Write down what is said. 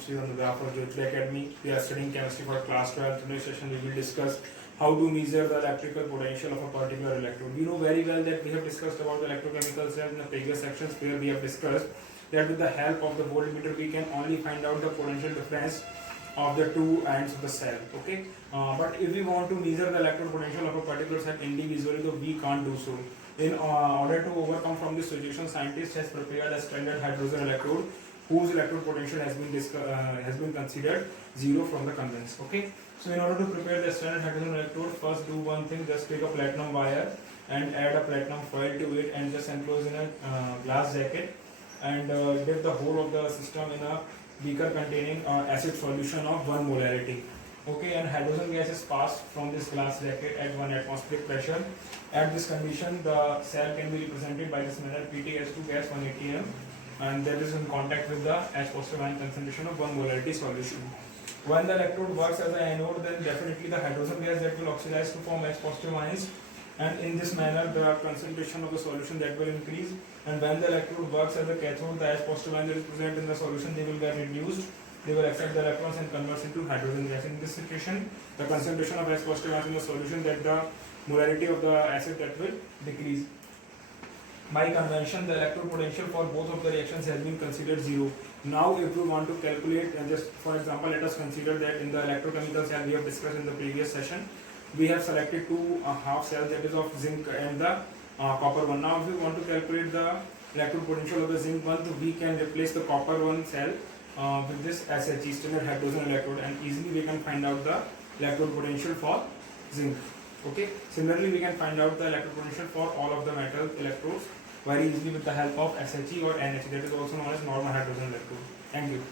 Sri Anugrah for Jyoti Academy. We are studying chemistry for class 12. Today's session we will discuss how to measure the electrical potential of a particular electrode. We know very well that we have discussed about the electrochemical cell in the previous sections where we have discussed that with the help of the voltmeter we can only find out the potential difference of the two ends of the cell. Okay, but if we want to measure the electrode potential of a particular cell individually, though we can't do so. In order to overcome from this situation, scientists has prepared a standard hydrogen electrode whose electrode potential has been considered zero from the condense. Okay, so in order to prepare the standard hydrogen electrode, first do one thing: just take a platinum wire and add a platinum foil to it, and just enclose in a glass jacket, and dip the whole of the system in a beaker containing acid solution of 1 molarity. Okay, and hydrogen gas is passed from this glass jacket at 1 atmospheric pressure. At this condition, the cell can be represented by this manner: PtH2 gas 180 m, and that is in contact with the H positive ion concentration of 1 molarity solution. When the electrode works as an anode, then definitely the hydrogen gas that will oxidize to form H positive ions, and in this manner the concentration of the solution that will increase. And when the electrode works as a cathode, the H positive ion that is present in the solution, they will get reduced. They will accept the electrons and converts into hydrogen gas. In this situation, the concentration of H positive ions in the solution, that the molarity of the acid, that will decrease. By convention, the electrode potential for both of the reactions has been considered zero. Now, if we want to calculate, just for example, let us consider that in the electrochemical cell we have discussed in the previous session, we have selected two half cells, that is of zinc and the copper one. Now, if we want to calculate the electrode potential of the zinc one, we can replace the copper one cell with this SHE, standard hydrogen electrode, and easily we can find out the electrode potential for zinc. Okay. Similarly, we can find out the electrode potential for all of the metal electrodes very easily with the help of SHE or NHE, that is also known as normal hydrogen electrode. Thank you.